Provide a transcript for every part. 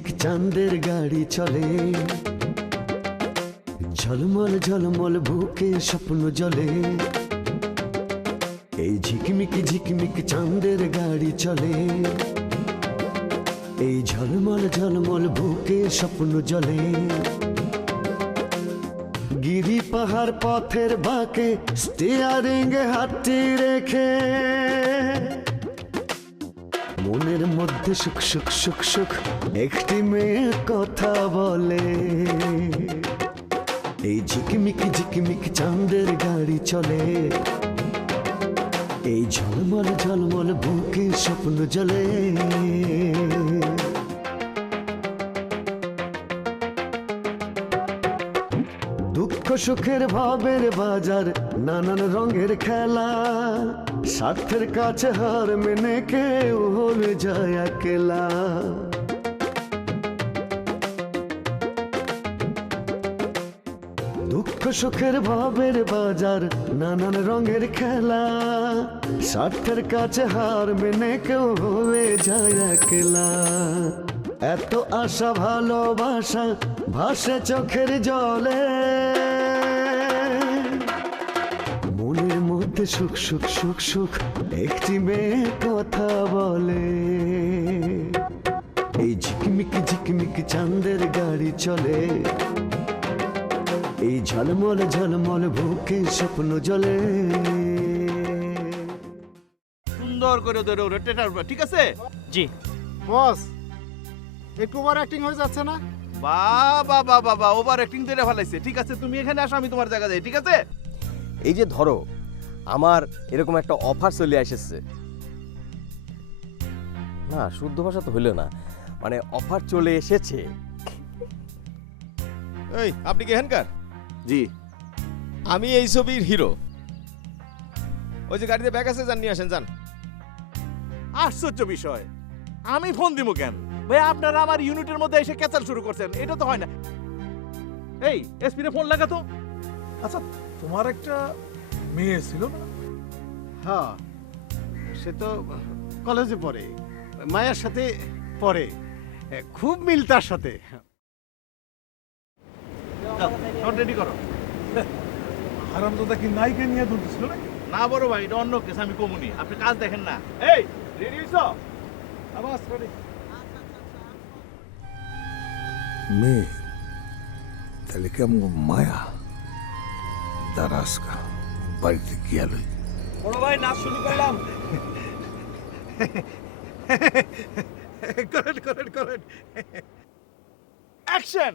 ঝিকমিক চাঁদের গাড়ি চলে, ঝলমল ঝলমল বুকে স্বপ্ন জলে। এই ঝিকমিক ঝিকমিক চাঁদের গাড়ি চলে, এই ঝলমল ঝলমল বুকে স্বপ্ন জলে। গিরি পাহাড় পথের বাঁকে স্টিয়ারিং হাতটি রেখে মনের মধ্যে সুখ সুখ সুখ সুখ একটি মেয়ে কথা বলে। এই ঝিকমিক ঝিকমিক চাঁদের গাড়ি চলে, এই ঝলমল ঝলমল বুকে স্বপ্ন জলে। দুঃখ সুখের ভাবের বাজার, নানান রঙের খেলা, স্বার্থের কাছে হার মেনে কেউ হয়ে যায় একলা। দুঃখ সুখের ভাবের বাজার, নানান রঙের খেলা, স্বার্থের কাছে হার মেনে কেউ হয়ে যায় একলা। এত আশা ভালোবাসা ভাসে চোখের জলে, মনের মধ্যে সুখ সুখ সুখ সুখ একটি মেয়ে কথা বলে। এই ঝিকমিক ঝিকমিক চাঁদের গাড়ি চলে, এই ঝলমল ঝলমল বুকে স্বপ্ন জলে। সুন্দর করে ধরে রোটেটার, ঠিক আছে? জি বস, একটু ওভার অ্যাক্টিং হয়ে যাচ্ছে না? বাবা বাবা বাবা, ওভার অ্যাক্টিং করে ফেলাইছে। ঠিক আছে, তুমি এখানে আসো, আমি তোমার জায়গা যাই, ঠিক আছে? এই যে ধরো, আমার এরকম একটা অফার চলে এসেছে। না, শুদ্ধ ভাষা তো হইলো না, মানে অফার চলে এসেছে। এই, আপনি কি এখানকার? জি। আমি এই ছবির হিরো। ওই যে গাড়িতে ব্যাগ আছে, যান নিয়ে আসেন, যান। আশ্চর্য বিষয়, আমি ফোন দিব কেন ভাই? আপনারা আমার ইউনিটের মধ্যে এসে ক্যাচাল শুরু করছেন, এটা তো হয় না। এই এসপি রে ফোন লাগাতো। আচ্ছা, তোমার একটা মেয়ে ছিল না? হ্যাঁ, সে তো কলেজে পড়ে, মায়ের সাথে পড়ে, খুব মিল তার সাথে। ফোন রেডি করো। হারামজাদা কি নায়িকা নিয়ে দুলতেছিল নাকি? না বড় ভাই, এটা অন্য কেস, আমি কমুনি, আপনি কাজ দেখেন না। এই রেডি হইছো? আবার সরি। মেয়ে তাহলে কেমন মায়া দারাসকা বাড়িতে গিয়াল। বড় ভাই নাচ শুরু করলাম। করেন করেন করেন। অ্যাকশন।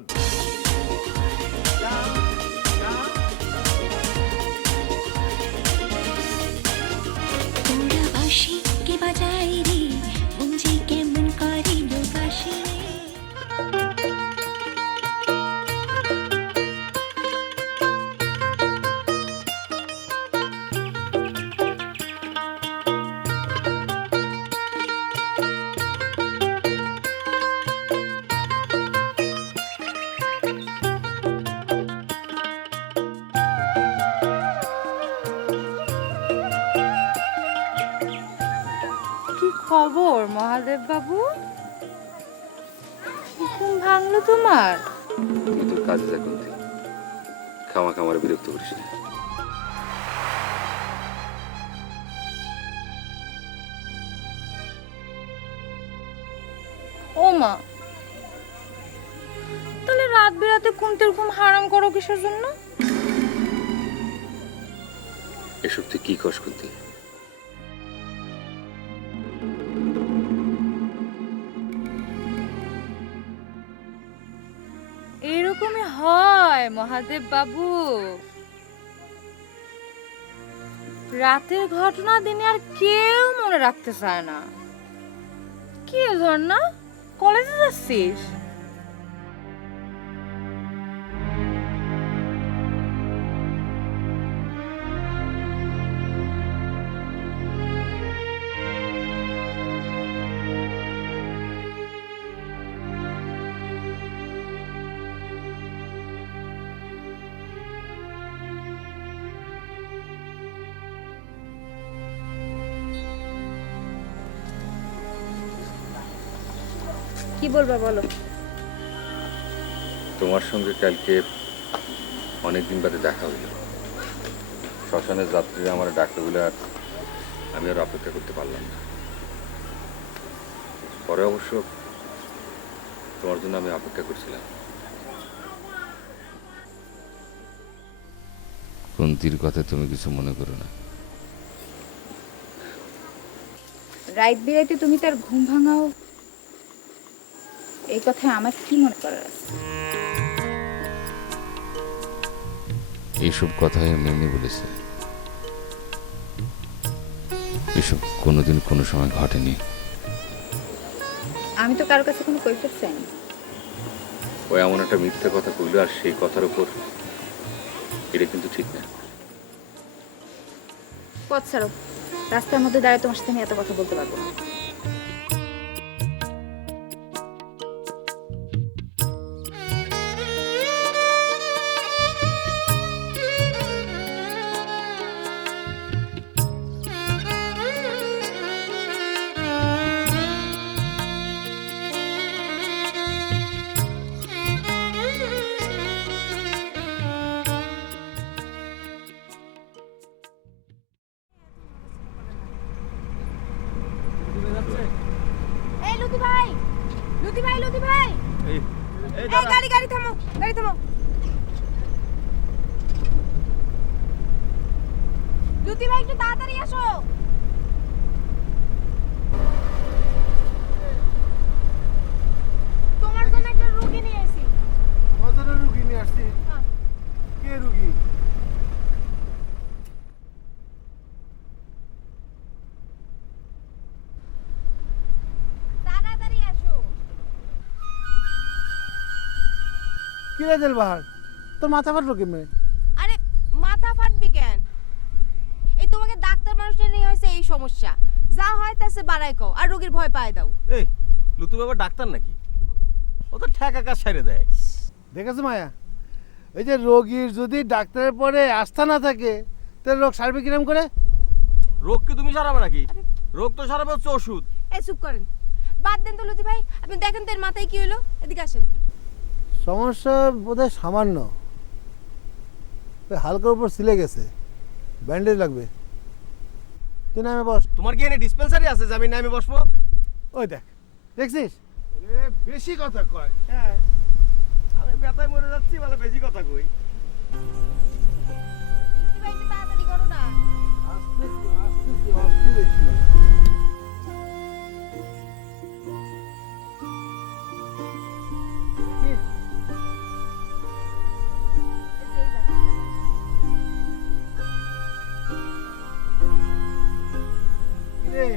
তোরা বাঁশি কে বাজাই রে, মন যে কেমন করিল বাঁশি রে। কি খবর মহাদেব বাবু? ঘুম ভাঙলো তোমার? তুই তোর কাজে যা করতে, খামা খামারে বিরক্ত করিস না। ও মা, তাহলে রাত বেরাতে কুন্তের ঘুম হারাম করো কিসের জন্য? এসব তুই কি কস করতে? এরকমই হয় মহাদেব বাবু। রাতের ঘটনা দিনে আর কেউ মনে রাখতে চায় না। কি ধর না, কলেজে যাচ্ছিস? কি বলবা বলো। তোমার সঙ্গে কালকে অনেকদিন বাদে দেখা হইল। শ্মশানের যাত্রীরা আমার ডাকতে বলে আর আমি আর অপেক্ষা করতে পারলাম না। পরে অবশ্য তোমার জন্য আমি অপেক্ষা করছিলাম। কুন্তির কথা তুমি কিছু মনে করো না। রাত বিরাইতে তুমি তার ঘুম ভাঙাও, এই কথায় আমার কি মনে করার আছে? এইসব কথাই আমি এমনি বলেছি, এসব কোনোদিন কোনো সময় ঘটেনি। আমি তো কারোর কাছে কোনো কৈফিয়ত চাইনি। ও এমন একটা মিথ্যে কথা কইলো, আর সেই কথার উপর এটা কিন্তু ঠিক না। পথ ছাড়ো, রাস্তার মধ্যে দাঁড়িয়ে তোমার সাথে আমি এত কথা বলতে পারবো না। এই লুতি ভাই, লুতি ভাই, লুতি ভাই, এই গাড়ি গাড়ি থামো, গাড়ি থামো। লুতি ভাই একটু তাড়াতাড়ি আসো। তোমার জন্য একটা রোগী নিয়ে এসেছি। আমাদের রুগী নিয়ে আসছি। কে রুগী? তাড়াতাড়ি আসো। কি রে দিলবাহার, তোর মাথা ফাটলো কেমনে? আরে মাথা ফাটবি কেন? এই তোমাকে ডাক্তার মানুষটা নিয়ে হয়েছে এই সমস্যা, যা হয় তাছে বাড়াই কও আর রোগীর ভয় পায় দাও। এই লুতু বাবা ডাক্তার নাকি? ও তো ঠেকা কাজ সাইরে দেয়। দেখেছো মায়া, এই যে রোগীর যদি ডাক্তারের পরে আস্থা না থাকে তাহলে রোগ সারবে কিরম করে? রোগ কি তুমি সারাবে নাকি? রোগ তো সারাবে হচ্ছে ওষুধ। এই চুপ করেন, বাদ দেন তো লুতি ভাই, আপনি দেখেন তো এর মাথায় কি হলো। এদিকে আসেন। সমস্যা বোধহয় সামান্য, ওই হালকার উপর ছিলে গেছে, ব্যান্ডেজ লাগবে। তুই নামে বস। তোমার কি এনে ডিসপেন্সারি আছে যে আমি নামে বসবো? ওই দেখ, দেখছিস বেশি কথা কয়। হ্যাঁ, আমি ব্যথায় মরে যাচ্ছি, বলে বেশি কথা কই। লুতি ভাই একটু তাড়াতাড়ি করো না। আস্তে আস্তে অস্থির বেশি না। কি? কিরে,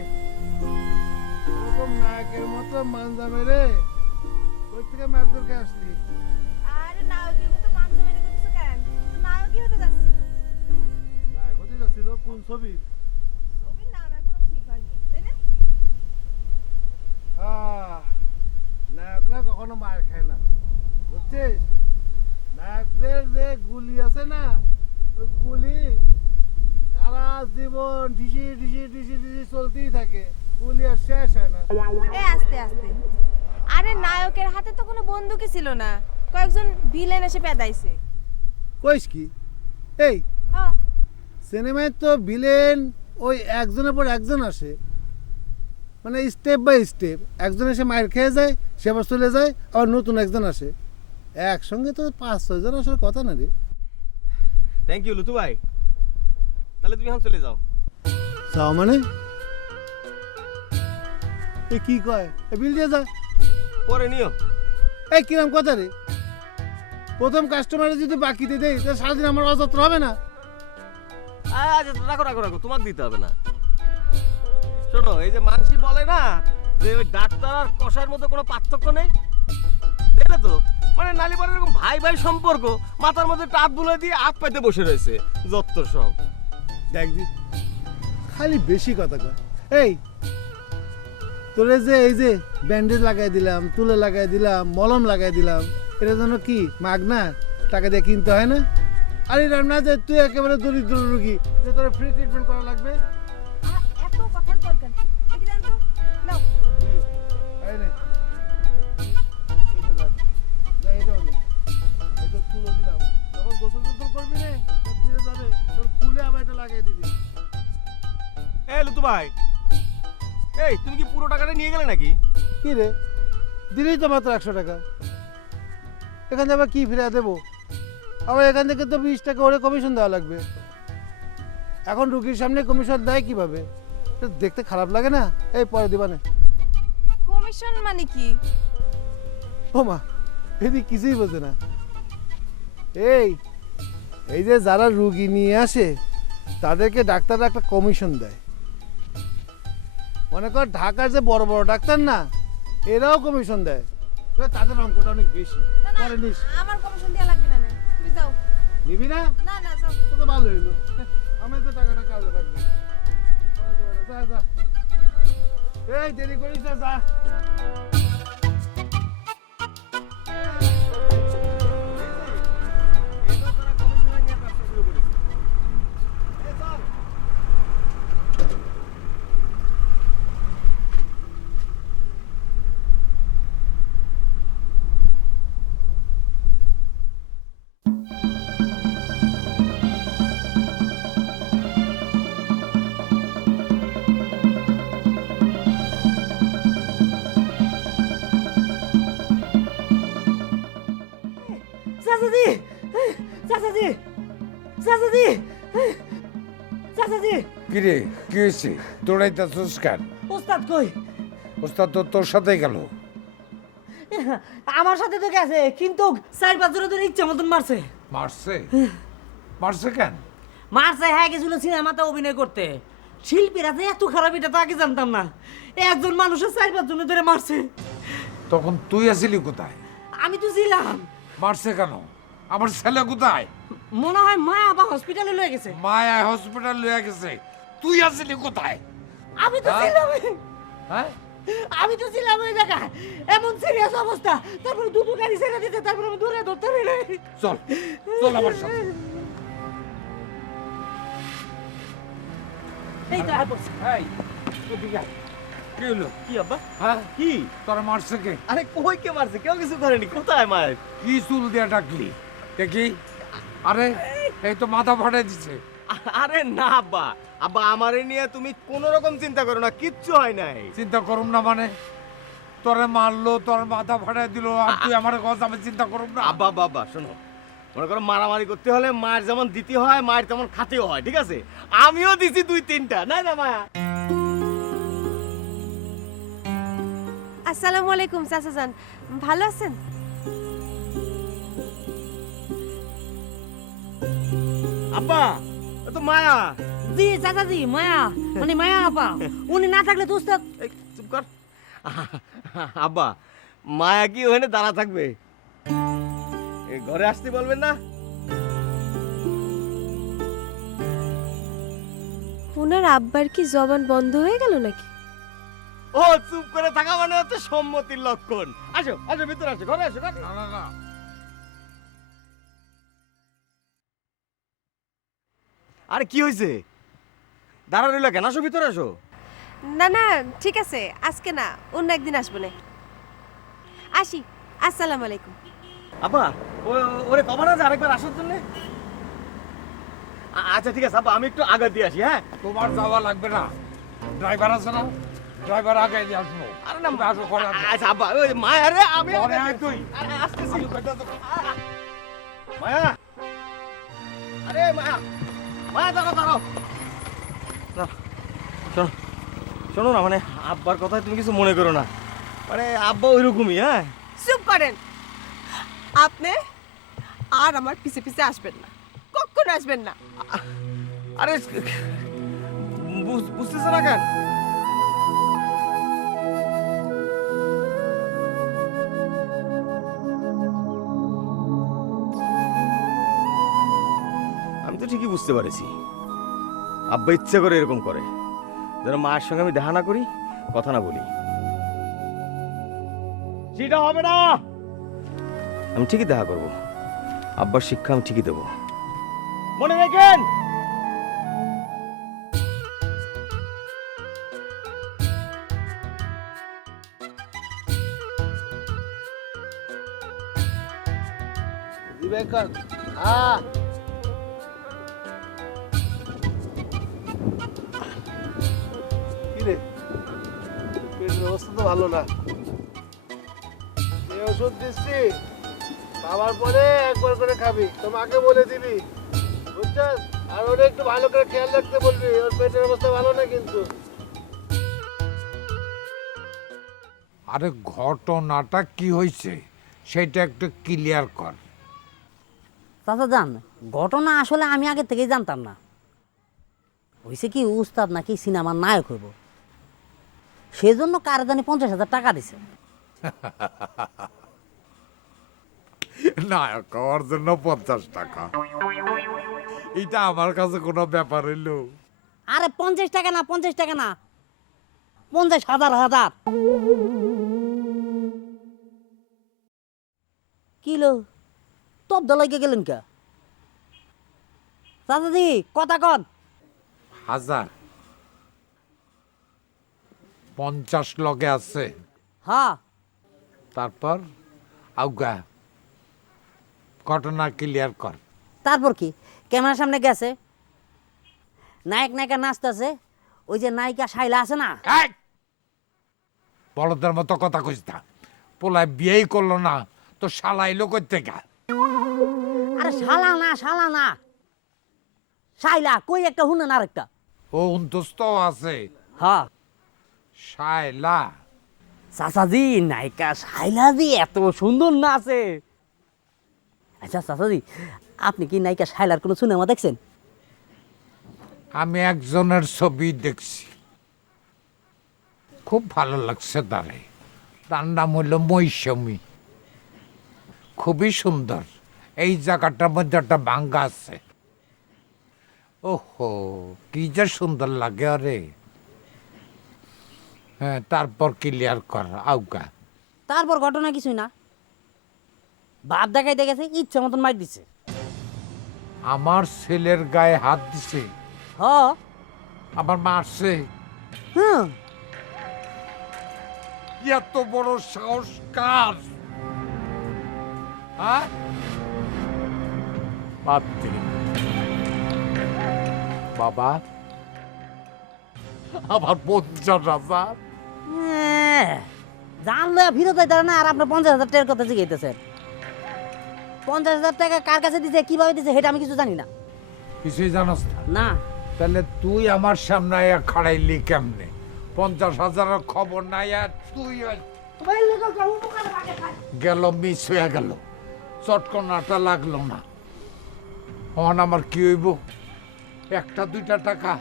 এরকম নায়কের মতো মানজা মেরে কই থেকে মারধর খেয়ে আসলি? আরে নায়কের মতো পাঞ্জা মেরে করতেছো কেন? নায়কই হতে যাচ্ছিল। নায়ক হতে যাচ্ছিল কোন ছবির? ছবির নাম এখনো ঠিক হয়নি, তাই না? নায়করা কখনো মার খায় না, বুঝছিস? নায়কদের যে গুলি আছে না, ওই গুলি সারা জীবন ঢিসি ঢিসি ঢিসি ঢিসি চলতেই থাকে, গুলি আর শেষ হয় না। এই আস্তে আস্তে। আরে নায়কের হাতে তো কোনো বন্দুকই ছিল না, কয়েকজন ভিলেন এসে পেদাইছে। কইস কি? এই হ্যাঁ, সিনেমায় তো ভিলেন ওই একজনের পর একজন আসে, মানে স্টেপ বাই স্টেপ। একজন এসে মার খেয়ে যায়, সে আবার চলে যায়, আবার নতুন একজন আসে। একসঙ্গে তো 5-6 জন আসার কথা না রে। থ্যাংক ইউ লুতু ভাই, তাহলে তুমি এখন চলে যাও। চাও মানে? এ কি কয়? এ বিল দিয়ে যা। পরে নিও। এই কিরম কথা রে? প্রথম কাস্টমারে যদি বাকিতে দেই তাহলে সারাদিন আমার অযত্ন হবে না? আচ্ছা রাখো রাখো রাখো, তোমাকে দিতে হবে না। শোনো, এই যে মানসি বলে না যে ওই ডাক্তার আর কষার মধ্যে কোনো পার্থক্য নেই, দেখলে তো? মানে নালিবারের এরকম ভাই ভাই সম্পর্ক, মাথার মধ্যে টাপ বুলে দিয়ে হাত পাইতে বসে রয়েছে যত সব। দেখ দি, খালি বেশি কথা কয়। এই তোরে যে এই যে ব্যান্ডেজ লাগাই দিলাম, তুলে লাগাই দিলাম, মলম লাগাই দিলাম, এটা জন্য কি মাগনা টাকা দিয়ে কিনতে হয় না? আর এরকম না যে তুই একেবারে দরিদ্র রোগী যে তোর ফ্রি ট্রিটমেন্ট করা লাগবে। এত কথার দরকার কি? এদিকে দেন তো। নাও। এই নে, এইটা ধর। যা, এইটাও নে। পায়। এই তুমি কি পুরো টাকাটা নিয়ে গেলে নাকি? কি রে, দিলেই তো মাত্র 100 টাকা। এখান থেকে আবার কি ফিরে দেবো? আবার এখান থেকে তো 20 টাকা ওরে কমিশন দেওয়া লাগবে। এখন রুগীর সামনে কমিশন দেয় কিভাবে? এটা দেখতে খারাপ লাগে না? এই পরে দিবানে। কমিশন মানে কি? ও মা, এদিক কিছুই বোঝে না। এই এই যে যারা রুগী নিয়ে আসে তাদেরকে ডাক্তাররা একটা কমিশন দেয়। মনে কর ঢাকার যে বড় বড় ডাক্তার না, এরাও কমিশন দেয়। তাদের অঙ্কটা অনেক বেশি। পরে নিস। আমার কমিশন দেয়া লাগবে না, তুমি যাও। নিবি না? না না, যাও। তো ভালো হইলো, আমি তো টাকাটা কাজে রাখবো। যা যা, এই দেরি করিস না, যা। চাচাজি, চাচাজি, চাচাজি, চাচাজি। কিরে কি হয়েছে? দৌড়াইতেছিস কেন? ওস্তাদ কই? ওস্তাদ তো তোর সাথে গেল। আমার সাথে তো গেছে, কিন্তু 4-5 জন ধরে ইচ্ছা মতন মারছে। মারছে? মারছে কেন? মারছে, হ্যাঁ, গেছিল সিনেমাতে অভিনয় করতে। শিল্পীরা যে এত খারাপ এটা তো আগে জানতাম না। একজন মানুষের 4-5 জন ধরে মারছে। তখন তুই আসিলি কোথায়? আমি তো ছিলাম। মারছে কেন? আমার ছেলে কোথায়? মনে হয় মায়া বা হসপিটালে লয়ে গেছে। মায়া হসপিটাল লয়ে গেছে, তুই আসিলি কোথায়? আমি তো ছিলাম, হ্যাঁ, আমি তো ছিলাম ওই জায়গায়। এমন সিরিয়াস অবস্থা, তারপরে দুটো গাড়ি ছেড়ে দিতে, তারপরে আমি দূরে ধরতে রইলে। চল চল আমার সাথে। এই তো আর পড়ছে। এই এদিকে আয়। কি হলো? কি আব্বা? হ্যাঁ, কি? তোরা মারছে কে? আরে কই কে মারছে? কেউ কিছু করেনি। কোথায় মায়ের? কি চুল দিয়ে ডাকলি দেখি? আরে এই তো মাথা ফাটাই দিছে। আরে না আব্বা, আব্বা আমারে নিয়ে তুমি কোন রকম চিন্তা করো না, কিচ্ছু হয় নাই। চিন্তা করুম না মানে? তোরে মারলো, তোর মাথা ফাটাই দিল, আর তুই আমার কথা আমি চিন্তা করুম না? আব্বা বাবা শোনো, মনে করো মারামারি করতে হলে মার যেমন দিতে হয়, মায়ের তেমন খাতেও হয়, ঠিক আছে? আমিও দিছি 2-3টা, না না মায়া। আসসালামু আলাইকুম চাচা জান, ভালো আছেন? আব্বা এ তো মায়া। জি চাচাজি, মায়া মানে মায়া আপা। উনি না থাকলে তো উস্তাদ। এই চুপ কর। আব্বা মায়া কি ওখানে দাঁড়া থাকবে? এই ঘরে আসতে বলবেন না? ওনার আব্বার কি জবান বন্ধ হয়ে গেল নাকি? ও চুপ করে থাকা মানে হচ্ছে সম্মতির লক্ষণ। আসো আসো, ভিতরে আসো, ঘরে আসো, ঘরে। না না না, আরে কি হয়েছে? দাঁড়া রইল কেন? আসো ভিতরে আসো। না না, ঠিক আছে, আজকে না, অন্য একদিন আসবো না। আসি, আসসালামু আলাইকুম। আব্বা ওরে কবার আছে আরেকবার আসার জন্য? আচ্ছা ঠিক আছে আব্বা, আমি একটু আগে দিয়ে আসি। হ্যাঁ তোমার যাওয়া লাগবে না, ড্রাইভার আছে না, ড্রাইভার আগে দিয়ে আসবো। আরে না, তুমি আসো, ঘরে আসো। আচ্ছা আব্বা, ওই মায়া রে, আমি ঘরে আগে আয় তুই। আরে আসতেছি। মায়া, আরে মায়া, মায়া দাঁড়াও দাঁড়াও। না শোনো, শোনো না, মানে আব্বার কথায় তুমি কিছু মনে করো না। মানে আব্বা ওইরকমই। হ্যাঁ চুপ করেন আপনি, আর আমার পিছে পিছে আসবেন না, কখনো আসবেন না। আরে বুঝতেছো না কেন? আমি তো ঠিকই বুঝতে পারছি আব্বা ইচ্ছে করে এরকম করে, যেন মায়ের সঙ্গে আমি দেখা না করি, কথা না বলি। সেটা হবে না। আমি ঠিকই দেখা করব, আব্বার শিক্ষা আমি ঠিকই দেবো, মনে রাখেন। বিবেকান, হ্যাঁ কি রে পেটের অবস্থা তো ভালো না, এই ওষুধ দিচ্ছি খাবার পরে একবার করে খাবি, তো মাকে বলে দিবি বুঝছিস, আর ওটা একটু ভালো করে খেয়াল রাখতে বলবি, ওর পেটের অবস্থা ভালো না কিন্তু। আরে ঘটনাটা কি হয়েছে সেটা একটু ক্লিয়ার কর। চাচা জান, ঘটনা আসলে আমি আগে থেকেই জানতাম না। হয়েছে কি, উস্তাদ নাকি সিনেমার নায়ক হইব, সেজন্য কারে জানি 50,000 টাকা দিছে। নায়ক হওয়ার জন্য 50 টাকা, এটা আমার কাছে কোনো ব্যাপার হইলো? আরে 50 টাকা না, 50 টাকা না, 50,000 কিলো তব্দ লাগে গেলেন কে চাচাজি, কথা কন। 50 লগে আছে, হ্যাঁ তারপর আউগা ঘটনা ক্লিয়ার কর। তারপর কি, ক্যামেরার সামনে গেছে, নায়ক নায়িকা নাচতেছে, ওই যে নায়িকা শাইলা আছে না, এই! বলদের মতো কথা কইস না, পোলায় বিয়েই করলো না তো শালাইলো করতে গা। আরে শালা না, শালা না, শাইলা কই একটা হুনেন আরেকটা। ও অন্তস্থ আছে হ্যাঁ শায়লা। চাচাজি, নায়িকা শাইলা দি এত সুন্দর নাচে। আচ্ছা চাচাজি, আপনি কি নায়িকা শাইলার কোনো সিনেমা দেখছেন? আমি একজনের ছবি দেখছি, খুব ভালো লাগছে তারে, তার নাম হইল মৌসুমী, খুবই সুন্দর। এই জায়গাটার মধ্যে একটা ভাঙ্গা আছে, ওহো কি যে সুন্দর লাগে। আরে হ্যাঁ, তারপর ক্লিয়ার কর আউকা। তারপর ঘটনা কিছুই না, ভাব দেখাইতে গেছে, ইচ্ছা মতন মার দিছে। আমার ছেলের গায়ে হাত দিছে, হ আমার মারছে, হ্যাঁ, এত বড় সাহস কার? হ্যাঁ? বাদ দে। বাবা আমার 50,000। জানলে ফিরত যাইতে না, আর আপনার 50,000 টাকার কথা জিজ্ঞাসেন। 50,000 টাকা কার কাছে দিছে, কিভাবে দিছে, সেটা আমি কিছু জানি না। কিছুই জানোস না? না, তাহলে তুই আমার সামনে আয়া খাড়াইলি কেমনে? 50,000-এর খবর নাই, আর তুই গেল, মিস হয়ে গেল, চটকনাটা লাগলো না। হন আমার কি হইব? একটা দুইটা টাকা,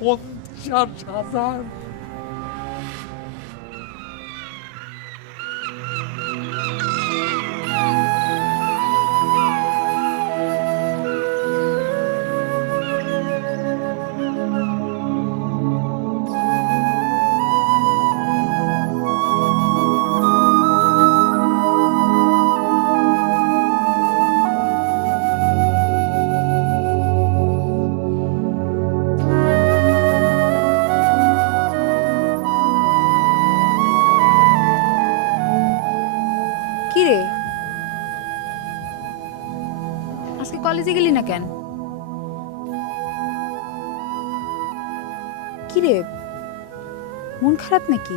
50,000। কি রে, আজকে কলেজে গেলি না কেন? কি রে, মন খারাপ নাকি?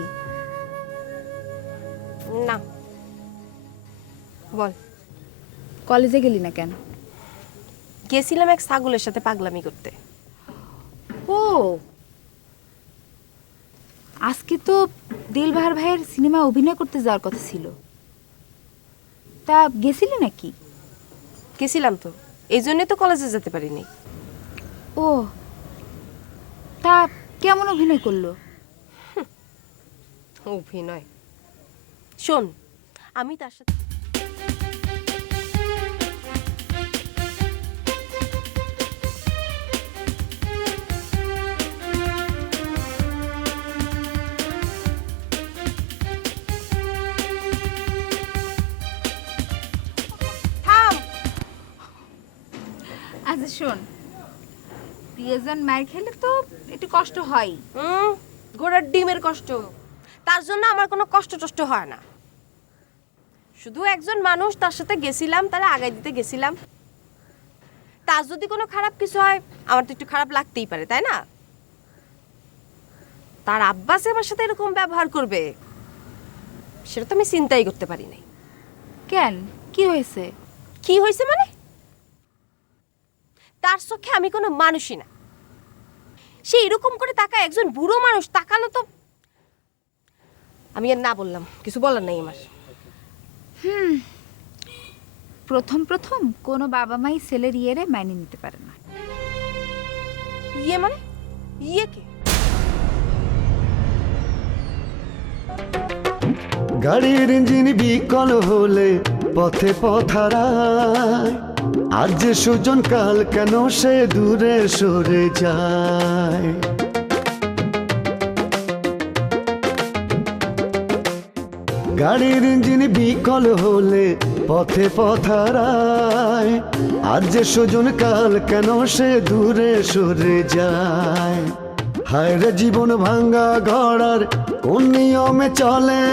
না, বল। কলেজে গেলি না কেন? গেছিলাম এক ছাগলের সাথে পাগলামি করতে। ও, আজকে তো দিলবাহার ভাইয়ের সিনেমা অভিনয় করতে যাওয়ার কথা ছিল, তা গেছিলি নাকি? গেছিলাম তো, এই জন্যই তো কলেজে যেতে পারিনি। ও, তা কেমন অভিনয় করলো? অভিনয়, শোন, আমি তার সাথে আচ্ছা শোন, প্রিয়জন মার খেলে তো একটু কষ্ট হয়। ঘোড়ার ডিমের কষ্ট, তার জন্য আমার কোনো কষ্ট টষ্ট হয় না। শুধু একজন মানুষ, তার সাথে গেছিলাম, তারা আগাই দিতে গেছিলাম। তার যদি কোনো খারাপ কিছু হয়, আমার তো একটু খারাপ লাগতেই পারে, তাই না? তার আব্বা যে আমার সাথে এরকম ব্যবহার করবে সেটা তো আমি চিন্তাই করতে পারি নাই। কেন কি হয়েছে? কি হয়েছে মানে? তার চোখে আমি কোনো মানুষই না। সে এরকম করে তাকায়, একজন বুড়ো মানুষ তাকানো তো। আমি আর না বললাম, কিছু বলার নাই আমার। প্রথম প্রথম কোনো বাবা মাই ছেলের ইয়েরে মাইনে নিতে পারে না। ইয়ে মানে? ইয়ে কে? গাড়ির ইঞ্জিন বিকল হলে পথে পথারায়, আজ যে সুজন কাল কেন সে দূরে সরে যায়। গাড়ির ইঞ্জিন বিকল হলে পথে পথারায়, আজ যে সুজন কাল কেন সে দূরে সরে যায়। হায় রে জীবন ভাঙ্গা ঘোড়ার কোন নিয়মে চলে,